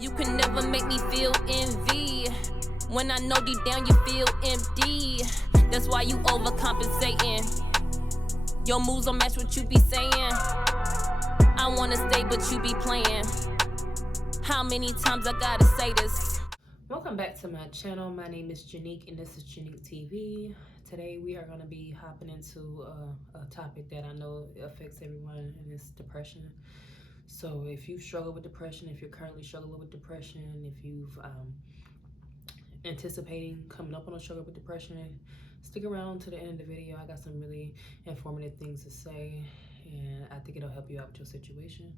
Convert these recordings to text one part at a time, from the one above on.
You can never make me feel envy. When I know deep down you feel empty. That's why you overcompensating. Your moves don't match what you be saying. I wanna stay, but you be playing. How many times I gotta say this? Welcome back to my channel. My name is Janique and this is Janique TV. Today we are going to be hopping into a topic that I know affects everyone, and it's depression. So if you struggle with depression, if you're currently struggling with depression, if you've anticipating coming up on a struggle with depression, stick around to the end of the video. I got some really informative things to say, and I think it'll help you out with your situation.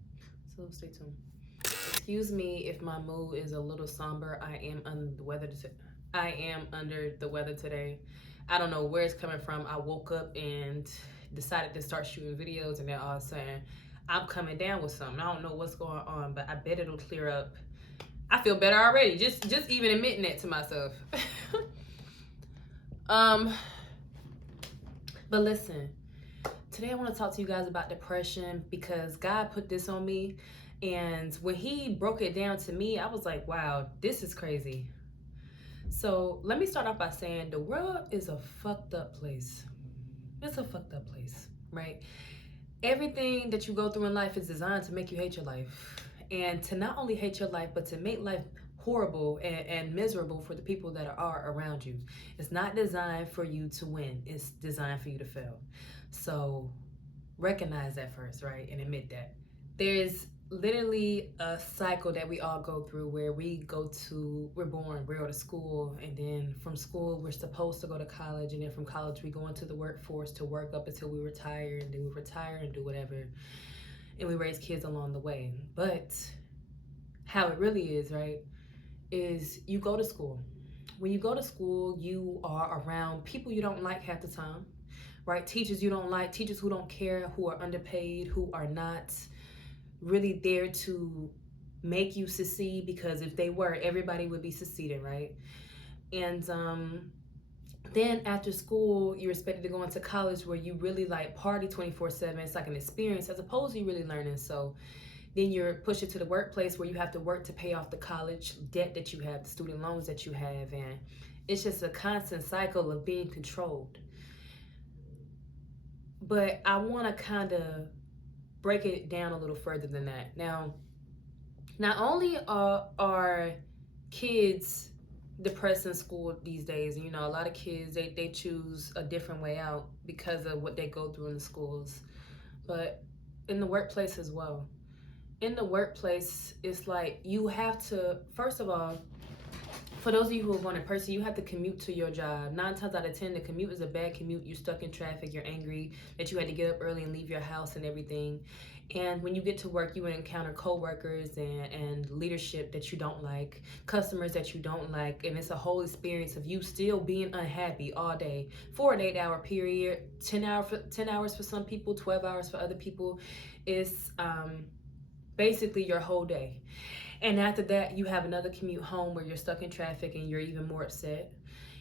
So stay tuned. Excuse me if my mood is a little somber. I am under the weather today. I don't know where it's coming from. I woke up and decided to start shooting videos, and then all of a sudden I'm coming down with something. I don't know what's going on, but I bet it'll clear up. I feel better already. Just even admitting that to myself. But listen, today I want to talk to you guys about depression because God put this on me. And when he broke it down to me, I was like, wow, this is crazy. So let me start off by saying the world is a fucked up place. It's a fucked up place, right? Everything that you go through in life is designed to make you hate your life. And to not only hate your life, but to make life horrible and miserable for the people that are around you. It's not designed for you to win. It's designed for you to fail. So recognize that first, right? And admit that. There's literally a cycle that we all go through where we're born, we go to school, and then from school we're supposed to go to college, and then from college we go into the workforce to work up until we retire, and then we retire and do whatever, and we raise kids along the way. But how it really is, right, is you go to school. When you go to school, you are around people you don't like half the time, right? Teachers you don't like, teachers who don't care, who are underpaid, who are not really there to make you succeed, because if they were, everybody would be succeeding, right? And then after school, you're expected to go into college where you really like party 24/7. It's like an experience as opposed to you really learning. So then you're pushed into the workplace where you have to work to pay off the college debt that you have, the student loans that you have, and it's just a constant cycle of being controlled. But I want to kind of break it down a little further than that. Now, not only are kids depressed in school these days, you know, a lot of kids, they choose a different way out because of what they go through in the schools, but in the workplace as well. In the workplace, it's like you have to, first of all, for those of you who are going in person, you have to commute to your job. 9 times out of 10, the commute is a bad commute. You're stuck in traffic. You're angry that you had to get up early and leave your house and everything. And when you get to work, you encounter coworkers and leadership that you don't like, customers that you don't like, and it's a whole experience of you still being unhappy all day for an 8-hour period, 10 hours for some people, 12 hours for other people. It's basically your whole day. And after that, you have another commute home where you're stuck in traffic and you're even more upset.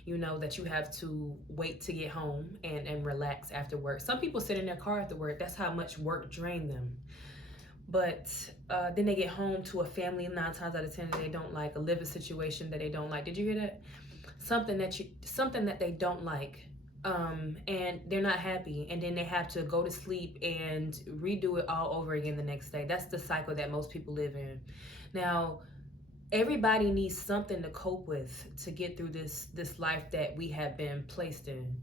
You know that you have to wait to get home and relax after work. Some people sit in their car after work. That's how much work drained them. But then they get home to a family 9 times out of 10 that they don't like, a living situation that they don't like. Did you hear that? Something that they don't like. And they're not happy, and then they have to go to sleep and redo it all over again the next day. That's the cycle that most people live in. Now, everybody needs something to cope with to get through this life that we have been placed in.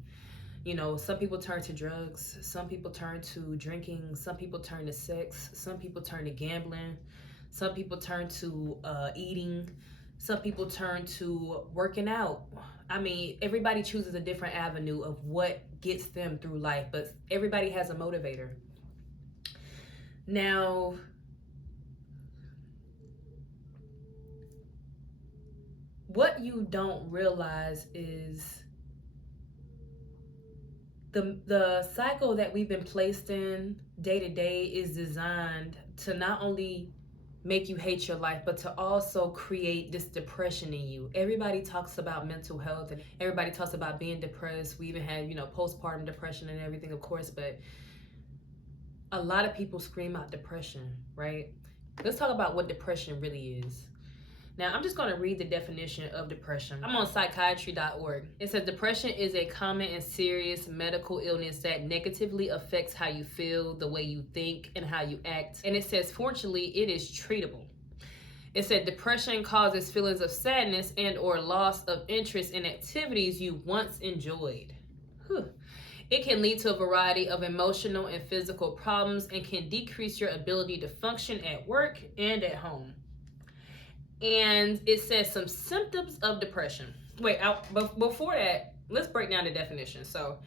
You know, some people turn to drugs, some people turn to drinking, some people turn to sex, some people turn to gambling, some people turn to eating, some people turn to working out. I mean, everybody chooses a different avenue of what gets them through life, but everybody has a motivator. Now, what you don't realize is the cycle that we've been placed in day to day is designed to not only make you hate your life, but to also create this depression in you. Everybody talks about mental health and everybody talks about being depressed. We even have, you know, postpartum depression and everything, of course, but a lot of people scream out depression, right? Let's talk about what depression really is. Now, I'm just going to read the definition of depression. I'm on psychiatry.org. It says depression is a common and serious medical illness that negatively affects how you feel, the way you think, and how you act. And it says, fortunately, it is treatable. It said depression causes feelings of sadness and or loss of interest in activities you once enjoyed. Whew. It can lead to a variety of emotional and physical problems and can decrease your ability to function at work and at home. And it says some symptoms of depression. Wait, before that, let's break down the definition. So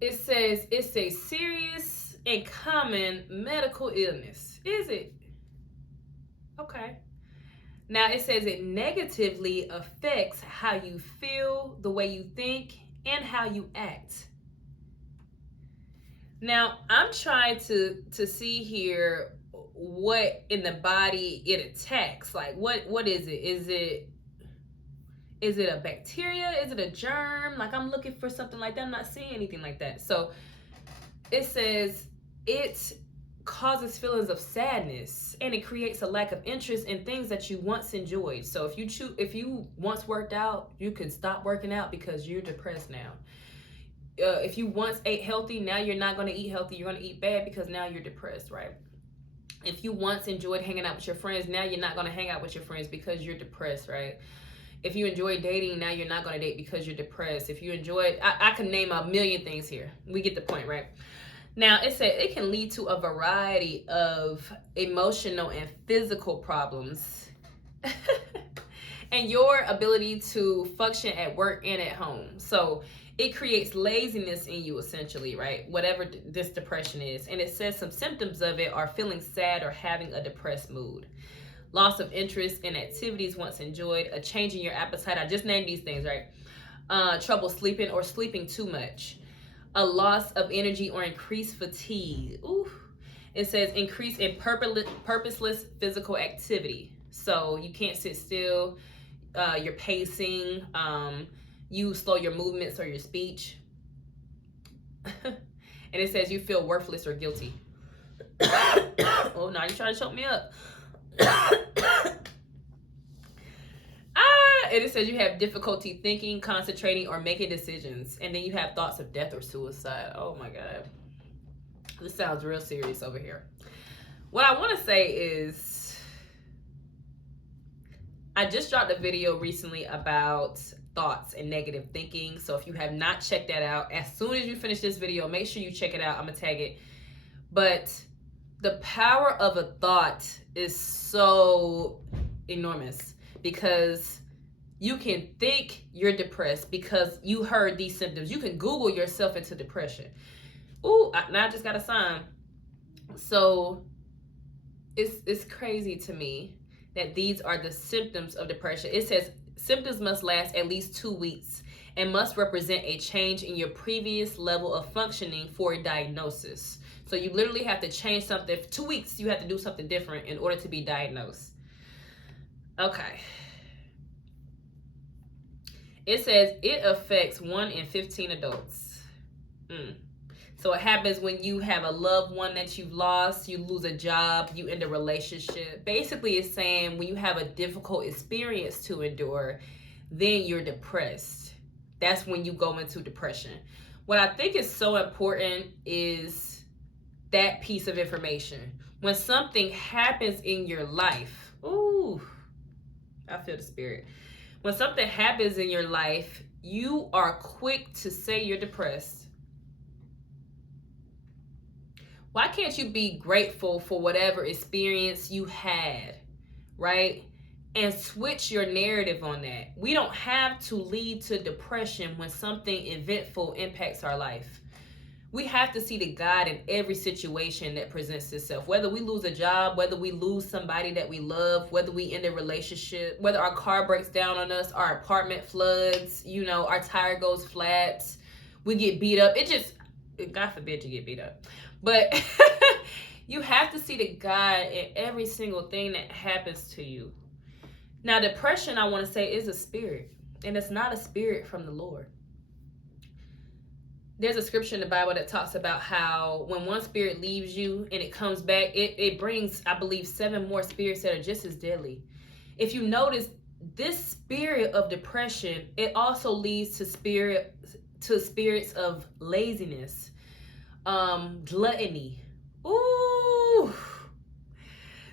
it says it's a serious and common medical illness. Is it? Okay. Now it says it negatively affects how you feel, the way you think, and how you act. Now I'm trying to see here what in the body it attacks. Like what is it? Is it a bacteria? Is it a germ? Like I'm looking for something like that. I'm not seeing anything like that. So it says it causes feelings of sadness and it creates a lack of interest in things that you once enjoyed. So if you once worked out, you can stop working out because you're depressed now. If you once ate healthy, now you're not going to eat healthy. You're going to eat bad because now you're depressed, right? If you once enjoyed hanging out with your friends, now you're not going to hang out with your friends because you're depressed, right? If you enjoy dating, now you're not going to date because you're depressed. If you enjoy, I can name a million things here. We get the point, right? Now, it said it can lead to a variety of emotional and physical problems and your ability to function at work and at home. So it creates laziness in you, essentially, right? Whatever this depression is. And it says some symptoms of it are feeling sad or having a depressed mood. Loss of interest in activities once enjoyed, a change in your appetite. I just named these things, right? Trouble sleeping or sleeping too much. A loss of energy or increased fatigue. Ooh. It says increase in purposeless physical activity. So you can't sit still. You're pacing. You slow your movements or your speech. And it says you feel worthless or guilty. Oh, now you're trying to choke me up. And it says you have difficulty thinking, concentrating, or making decisions. And then you have thoughts of death or suicide. Oh my God. This sounds real serious over here. What I want to say is, I just dropped a video recently about thoughts and negative thinking. So if you have not checked that out, as soon as you finish this video, make sure you check it out. I'm going to tag it. But the power of a thought is so enormous because you can think you're depressed because you heard these symptoms. You can Google yourself into depression. Ooh, now I just got a sign. So it's crazy to me that these are the symptoms of depression. It says symptoms must last at least 2 weeks and must represent a change in your previous level of functioning for a diagnosis. So you literally have to change something. For 2 weeks, you have to do something different in order to be diagnosed. Okay. It says it affects 1 in 15 adults. So it happens when you have a loved one that you've lost, you lose a job, you end a relationship. Basically, it's saying when you have a difficult experience to endure, then you're depressed. That's when you go into depression. What I think is so important is that piece of information. When something happens in your life, ooh, I feel the spirit. When something happens in your life, you are quick to say you're depressed. Why can't you be grateful for whatever experience you had, right? And switch your narrative on that. We don't have to lead to depression when something eventful impacts our life. We have to see the God in every situation that presents itself. Whether we lose a job, whether we lose somebody that we love, whether we end a relationship, whether our car breaks down on us, our apartment floods, our tire goes flat, we get beat up. God forbid you get beat up. But you have to see the God in every single thing that happens to you. Now, depression, I want to say, is a spirit. And it's not a spirit from the Lord. There's a scripture in the Bible that talks about how when one spirit leaves you and it comes back, it brings, I believe, 7 more spirits that are just as deadly. if you notice, this spirit of depression, it also leads to spirits of laziness, gluttony, ooh,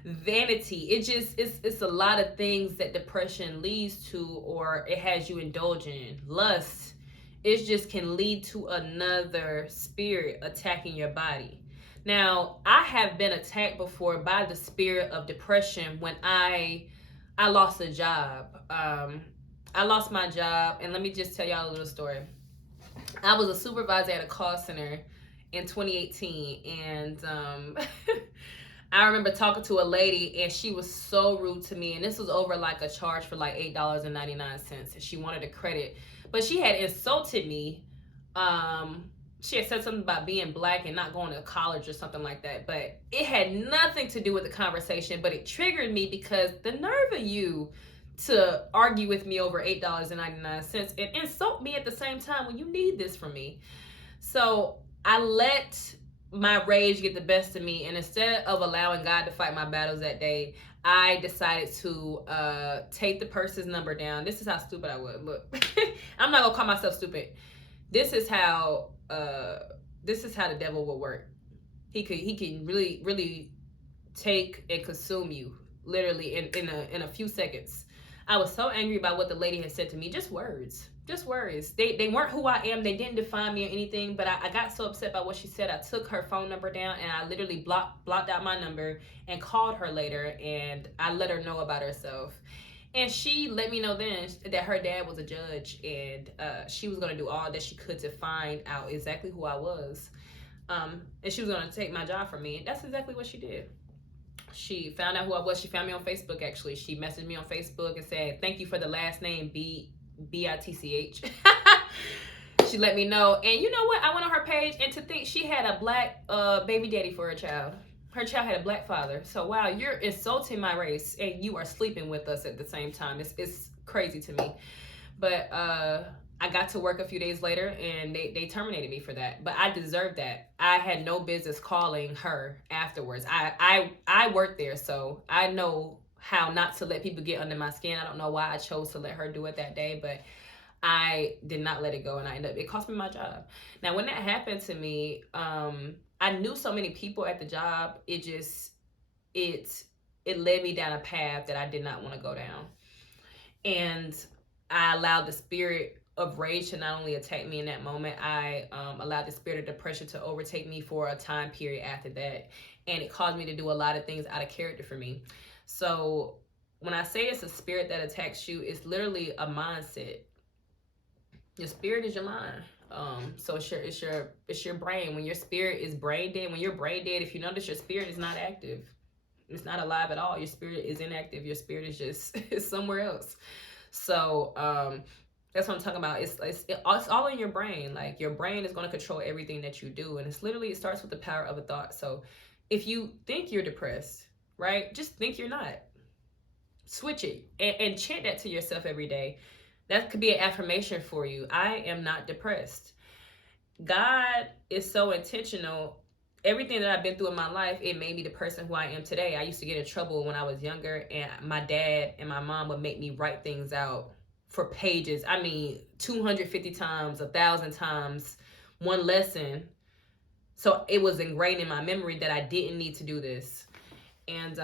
vanity. It's a lot of things that depression leads to, or it has you indulging. Lust, it just can lead to another spirit attacking your body. Now, I have been attacked before by the spirit of depression when I lost a job. I lost my job, and let me just tell y'all a little story. I was a supervisor at a call center in 2018, and I remember talking to a lady, and she was so rude to me, and this was over like a charge for like $8.99, and she wanted a credit, but she had insulted me. She had said something about being black and not going to college or something like that, but it had nothing to do with the conversation, but it triggered me because the nerve of you to argue with me over $8.99 and insult me at the same time when you need this from me. So I let my rage get the best of me, and instead of allowing God to fight my battles that day, I decided to take the person's number down. This is how stupid I was. Look, I'm not gonna call myself stupid. This is how the devil will work. He can really take and consume you literally in a few seconds. I was so angry about what the lady had said to me. Just words. They weren't who I am. They didn't define me or anything, but I got so upset by what she said. I took her phone number down, and I literally blocked out my number and called her later, and I let her know about herself. And she let me know then that her dad was a judge, and she was going to do all that she could to find out exactly who I was. And she was going to take my job from me. And that's exactly what she did. She found out who I was. She found me on Facebook, actually. She messaged me on Facebook and said, "Thank you for the last name, Bitch." She let me know. And you know what? I went on her page, and to think she had a black baby daddy for her child. Her child had a black father. So, wow, you're insulting my race, and you are sleeping with us at the same time. It's crazy to me. But I got to work a few days later, and they terminated me for that. But I deserved that. I had no business calling her afterwards. I worked there, so I know how not to let people get under my skin. I don't know why I chose to let her do it that day, but I did not let it go, and it cost me my job. Now, when that happened to me, I knew so many people at the job. It led me down a path that I did not want to go down. And I allowed the spirit of rage to not only attack me in that moment, I allowed the spirit of depression to overtake me for a time period after that. And it caused me to do a lot of things out of character for me. So when I say it's a spirit that attacks you, it's literally a mindset. Your spirit is your mind. So it's your brain. When your spirit is brain dead, when you're brain dead, if you notice, your spirit is not active. It's not alive at all. Your spirit is inactive. Your spirit is just is somewhere else. So that's what I'm talking about. It's all in your brain. Like, your brain is going to control everything that you do, and it starts with the power of a thought. So if you think you're depressed, right, just think you're not. Switch it and chant that to yourself every day. That could be an affirmation for you. I am not depressed. God is so intentional. Everything that I've been through in my life, it made me the person who I am today. I used to get in trouble when I was younger, and my dad and my mom would make me write things out for pages. I mean, 250 times, 1,000 times, one lesson. So it was ingrained in my memory that I didn't need to do this. And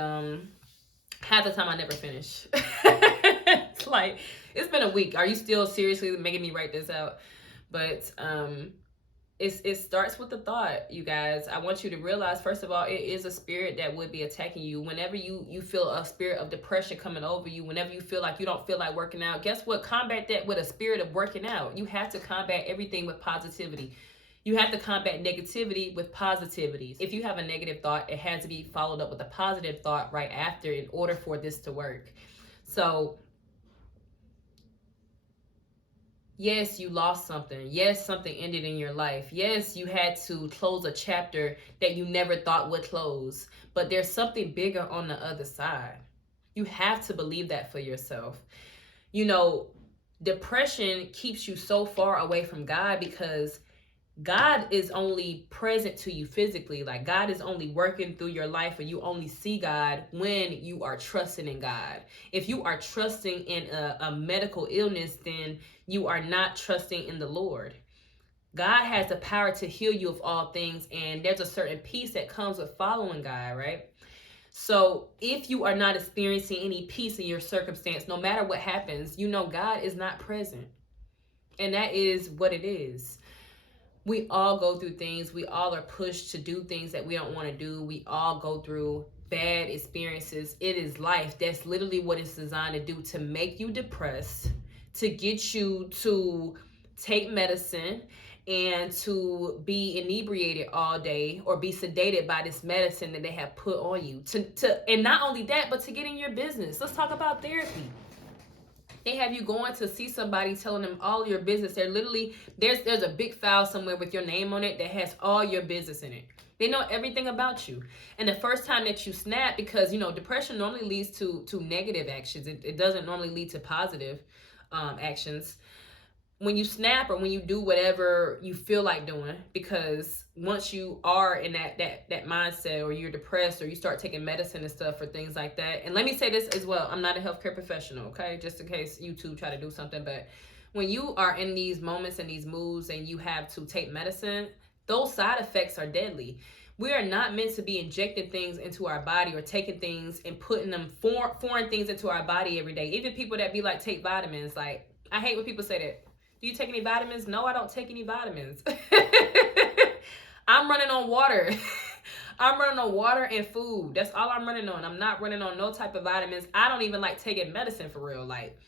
half the time I never finish. It's like, it's been a week. Are you still seriously making me write this out? But it starts with the thought, you guys. I want you to realize, first of all, it is a spirit that would be attacking you. Whenever you feel a spirit of depression coming over you, whenever you feel like you don't feel like working out, guess what? Combat that with a spirit of working out. You have to combat everything with positivity. You have to combat negativity with positivity. If you have a negative thought, it has to be followed up with a positive thought right after in order for this to work. So yes, you lost something. Yes, something ended in your life. Yes, you had to close a chapter that you never thought would close. But there's something bigger on the other side. You have to believe that for yourself. You know, depression keeps you so far away from God because God is only present to you physically. Like, God is only working through your life, or you only see God when you are trusting in God. If you are trusting in a medical illness, then you are not trusting in the Lord. God has the power to heal you of all things, and there's a certain peace that comes with following God, right? So if you are not experiencing any peace in your circumstance, no matter what happens, you know God is not present. And that is what it is. We all go through things. We all are pushed to do things that we don't want to do. We all go through bad experiences. It is life. That's literally what it's designed to do, to make you depressed, to get you to take medicine and to be inebriated all day, or be sedated by this medicine that they have put on you. And not only that, but to get in your business. Let's talk about therapy. They have you going to see somebody, telling them all your business. They're literally, there's a big file somewhere with your name on it that has all your business in it. They know everything about you. And the first time that you snap, because depression normally leads to negative actions. It doesn't normally lead to positive actions. When you snap, or when you do whatever you feel like doing, because once you are in that mindset, or you're depressed, or you start taking medicine and stuff for things like that. And let me say this as well, I'm not a healthcare professional, okay, just in case YouTube try to do something. But when you are in these moments and these moods and you have to take medicine, those side effects are deadly. We are not meant to be injecting things into our body, or taking things and putting them foreign things into our body every day. Even people that be like, take vitamins, like, I hate when people say that. Do you take any vitamins? No, I don't take any vitamins. I'm running on water. I'm running on water and food. That's all I'm running on. I'm not running on no type of vitamins. I don't even like taking medicine for real. Like,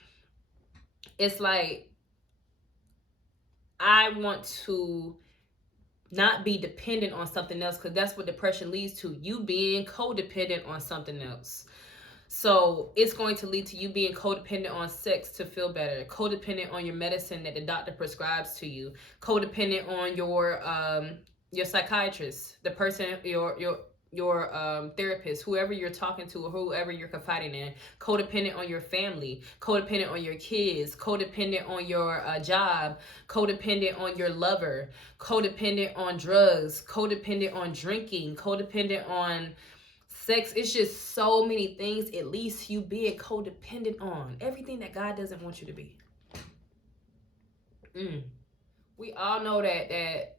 it's like, I want to not be dependent on something else, because that's what depression leads to. You being codependent on something else. So it's going to lead to you being codependent on sex to feel better, codependent on your medicine that the doctor prescribes to you, codependent on your psychiatrist, the person, your therapist, whoever you're talking to or whoever you're confiding in, codependent on your family, codependent on your kids, codependent on your job, codependent on your lover, codependent on drugs, codependent on drinking, codependent on sex. It's just so many things, at least you being codependent on everything that God doesn't want you to be. We all know that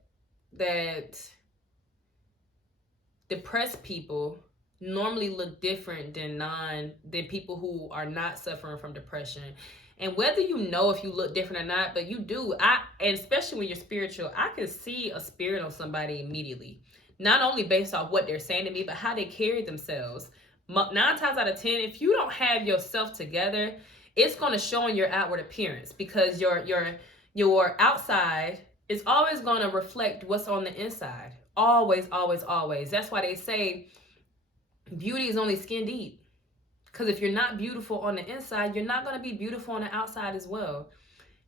depressed people normally look different than people who are not suffering from depression. And whether you know if you look different or not, but you do. And especially when you're spiritual, I can see a spirit on somebody immediately. Not only based off what they're saying to me, but how they carry themselves. 9 times out of 10, if you don't have yourself together, it's going to show in your outward appearance, because your outside is always going to reflect what's on the inside. Always, always, always. That's why they say beauty is only skin deep. Because if you're not beautiful on the inside, you're not going to be beautiful on the outside as well.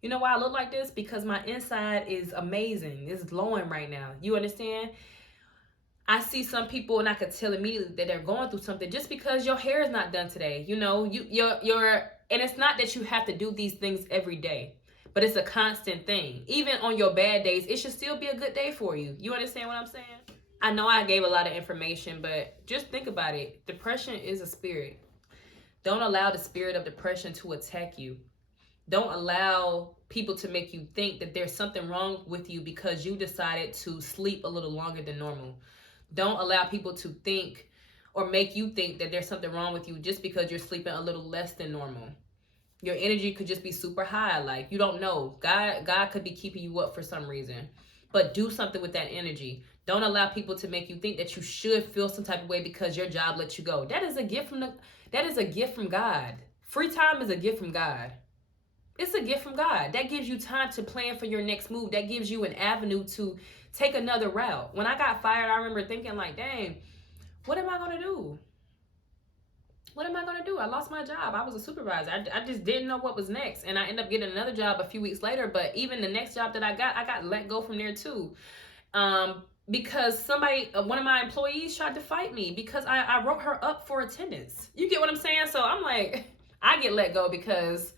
You know why I look like this? Because my inside is amazing. It's glowing right now. You understand? I see some people and I could tell immediately that they're going through something just because your hair is not done today. And it's not that you have to do these things every day, but it's a constant thing. Even on your bad days, it should still be a good day for you. You understand what I'm saying? I know I gave a lot of information, but just think about it. Depression is a spirit. Don't allow the spirit of depression to attack you. Don't allow people to make you think that there's something wrong with you because you decided to sleep a little longer than normal. Don't allow people to think or make you think that there's something wrong with you just because you're sleeping a little less than normal. Your energy could just be super high. Like, you don't know. God could be keeping you up for some reason. But do something with that energy. Don't allow people to make you think that you should feel some type of way because your job lets you go. That is a gift from God. Free time is a gift from God. It's a gift from God. That gives you time to plan for your next move. That gives you an avenue to take another route. When I got fired, I remember thinking like, dang, what am I going to do? What am I going to do? I lost my job. I was a supervisor. I just didn't know what was next. And I ended up getting another job a few weeks later. But even the next job that I got let go from there too. Because one of my employees tried to fight me because I wrote her up for attendance. You get what I'm saying? So I'm like, I get let go because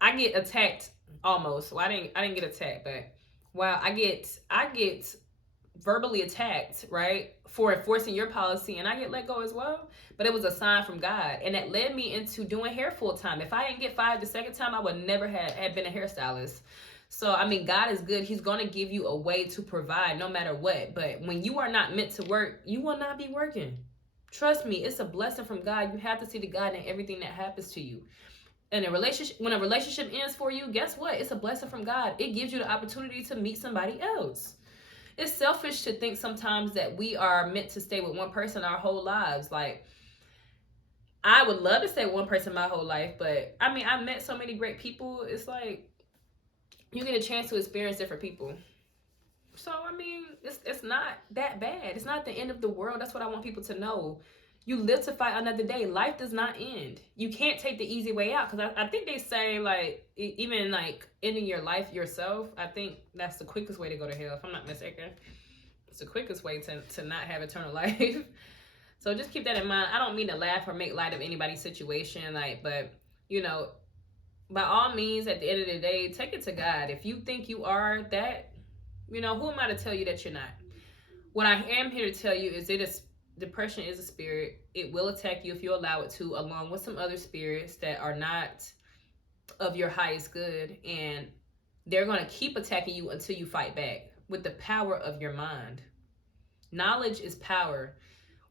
I get attacked almost. Well, I didn't get attacked, but wow, I get verbally attacked, right, for enforcing your policy, and I get let go as well. But it was a sign from God, and that led me into doing hair full time. If I didn't get fired the second time, I would never have been a hairstylist. So I mean, God is good. He's gonna give you a way to provide no matter what. But when you are not meant to work, you will not be working. Trust me, it's a blessing from God. You have to see the God in everything that happens to you. And a relationship, when a relationship ends for you, guess what? It's a blessing from God. It gives you the opportunity to meet somebody else. It's selfish to think sometimes that we are meant to stay with one person our whole lives. Like, I would love to stay with one person my whole life, but I mean, I met so many great people. It's like you get a chance to experience different people. So I mean, it's not that bad. It's not the end of the world. That's what I want people to know. You live to fight another day. Life does not end. You can't take the easy way out, because I think they say, like, even like ending your life yourself, I think that's the quickest way to go to hell, if I'm not mistaken. It's the quickest way to not have eternal life. So just keep that in mind. I don't mean to laugh or make light of anybody's situation, like, but you know, by all means, at the end of the day, take it to God. If you think you are that, you know, who am I to tell you that you're not? What I am here to tell you is depression is a spirit. It will attack you if you allow it to, along with some other spirits that are not of your highest good, and they're going to keep attacking you until you fight back with the power of your mind. Knowledge is power.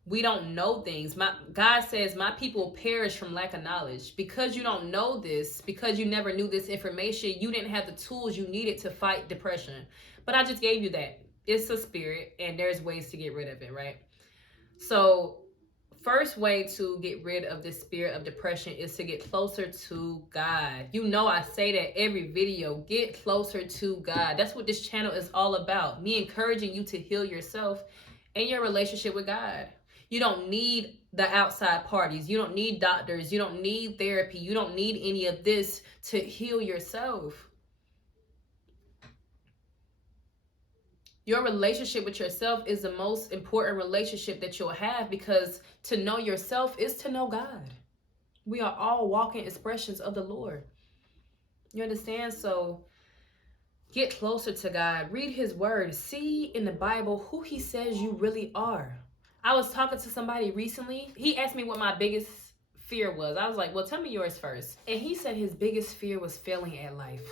We don't know things. God says, my people perish from lack of knowledge. Because you don't know this, because you never knew this information, you didn't have the tools you needed to fight depression. But I just gave you that. It's a spirit, and there's ways to get rid of it, right? So first way to get rid of this spirit of depression is to get closer to God. You know, I say that every video. Get closer to God. That's what this channel is all about. Me encouraging you to heal yourself and your relationship with God. You don't need the outside parties. You don't need doctors. You don't need therapy. You don't need any of this to heal yourself. Your relationship with yourself is the most important relationship that you'll have, because to know yourself is to know God. We are all walking expressions of the Lord. You understand? So get closer to God. Read his word. See in the Bible who he says you really are. I was talking to somebody recently. He asked me what my biggest fear was. I was like, well, tell me yours first. And he said his biggest fear was failing at life.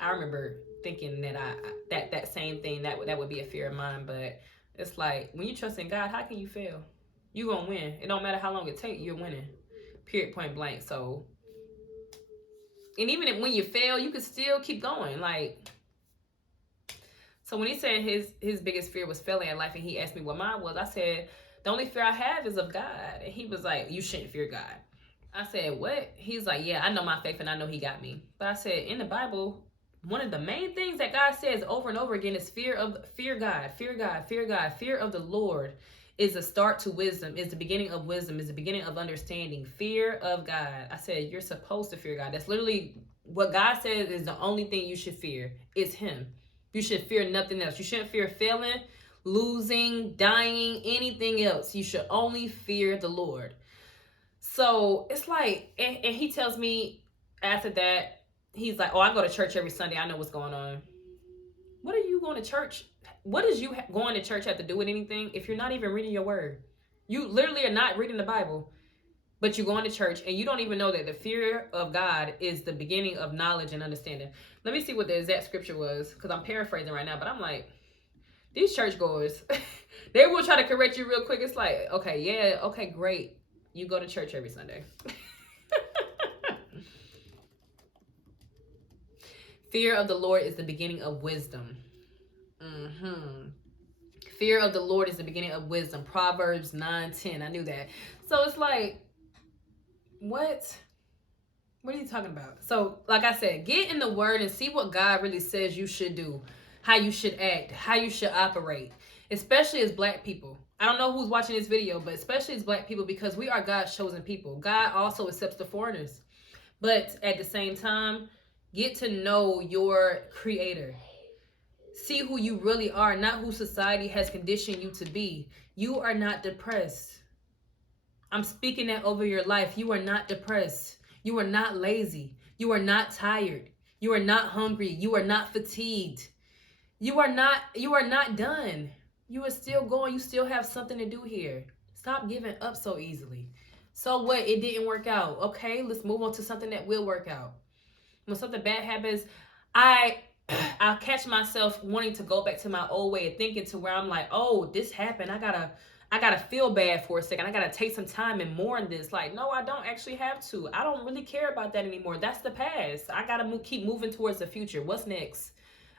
I remember thinking that that same thing, that would be a fear of mine. But it's like, when you trust in God, how can you fail? You gonna win. It don't matter how long it takes, you're winning. Period, point blank. So, and even when you fail, you can still keep going. Like, so when he said his biggest fear was failing at life, and he asked me what mine was, I said, the only fear I have is of God. And he was like, you shouldn't fear God. I said, what? He's like, yeah, I know my faith and I know he got me. But I said, in the Bible, one of the main things that God says over and over again is fear God, fear God, fear God. Fear of the Lord is the start to wisdom, is the beginning of wisdom, is the beginning of understanding. Fear of God. I said, you're supposed to fear God. That's literally what God says is the only thing you should fear is him. You should fear nothing else. You shouldn't fear failing, losing, dying, anything else. You should only fear the Lord. So it's like, and he tells me after that, he's like, oh, I go to church every Sunday. I know what's going on. What are you going to church? What does you going to church have to do with anything if you're not even reading your word? You literally are not reading the Bible, but you're going to church and you don't even know that the fear of God is the beginning of knowledge and understanding. Let me see what the exact scripture was, because I'm paraphrasing right now, but I'm like, these churchgoers, they will try to correct you real quick. It's like, okay, yeah, okay, great. You go to church every Sunday. Fear of the Lord is the beginning of wisdom. Fear of the Lord is the beginning of wisdom. Proverbs 9:10. I knew that. So it's like, what? What are you talking about? So, like I said, get in the word and see what God really says you should do, how you should act, how you should operate, especially as Black people. I don't know who's watching this video, but especially as Black people, because we are God's chosen people. God also accepts the foreigners. But at the same time, get to know your Creator. See who you really are, not who society has conditioned you to be. You are not depressed. I'm speaking that over your life. You are not depressed. You are not lazy. You are not tired. You are not hungry. You are not fatigued. You are not done. You are still going. You still have something to do here. Stop giving up so easily. So what? It didn't work out. Okay, let's move on to something that will work out. When something bad happens, I'll catch myself wanting to go back to my old way of thinking, to where I'm like, oh, this happened. I gotta feel bad for a second. I gotta take some time and mourn this. Like, no, I don't actually have to. I don't really care about that anymore. That's the past. I gotta keep moving towards the future. What's next?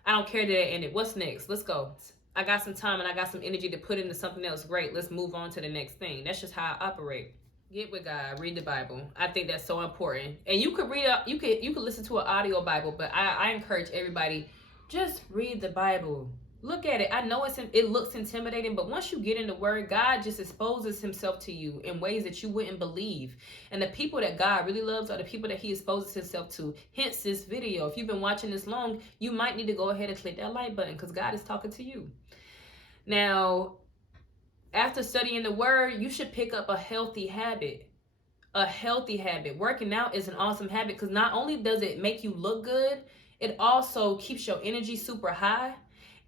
I don't care that it ended. What's next? Let's go. I got some time and I got some energy to put into something else great. Let's move on to the next thing. That's just how I operate. Get with God. Read the Bible. I think that's so important. And you could read you could listen to an audio Bible, but I encourage everybody, just read the Bible. Look at it. I know it looks intimidating, but once you get in the Word, God just exposes Himself to you in ways that you wouldn't believe. And the people that God really loves are the people that He exposes Himself to. Hence this video. If you've been watching this long, you might need to go ahead and click that like button, because God is talking to you. Now, after studying the Word, you should pick up a healthy habit. A healthy habit. Working out is an awesome habit, because not only does it make you look good, it also keeps your energy super high.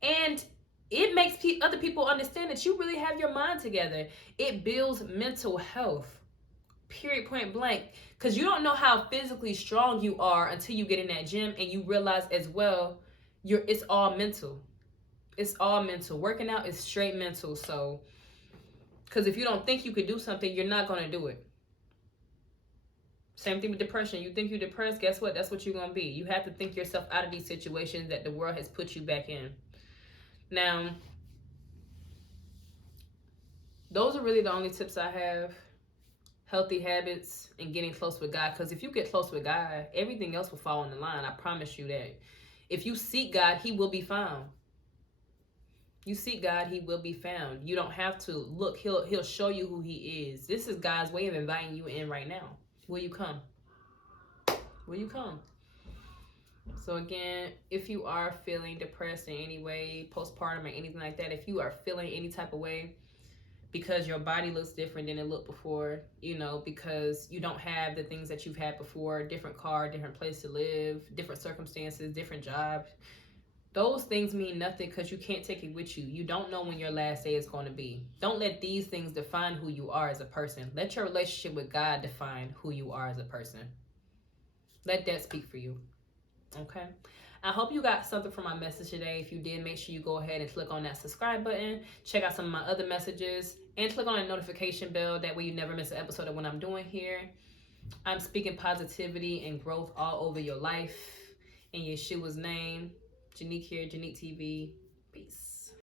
And it makes other people understand that you really have your mind together. It builds mental health. Period, point blank. Because you don't know how physically strong you are until you get in that gym and you realize as well, it's all mental. It's all mental. Working out is straight mental. So, because if you don't think you could do something, you're not going to do it. Same thing with depression. You think you're depressed, guess what? That's what you're going to be. You have to think yourself out of these situations that the world has put you back in. Now, those are really the only tips I have. Healthy habits and getting close with God. Because if you get close with God, everything else will fall in the line. I promise you that. If you seek God, He will be found. You seek God, He will be found. You don't have to look. He'll show you who He is. This is God's way of inviting you in right now. Will you come? Will you come? So again, if you are feeling depressed in any way, postpartum or anything like that, if you are feeling any type of way because your body looks different than it looked before, because you don't have the things that you've had before, different car, different place to live, different circumstances, different jobs, those things mean nothing, because you can't take it with you. You don't know when your last day is going to be. Don't let these things define who you are as a person. Let your relationship with God define who you are as a person. Let that speak for you. Okay, I hope you got something from my message today. If you did, make sure you go ahead and click on that subscribe button. Check out some of my other messages and click on the notification bell. That way you never miss an episode of what I'm doing here. I'm speaking positivity and growth all over your life. In Yeshua's name. Janique here, Janique TV. Peace.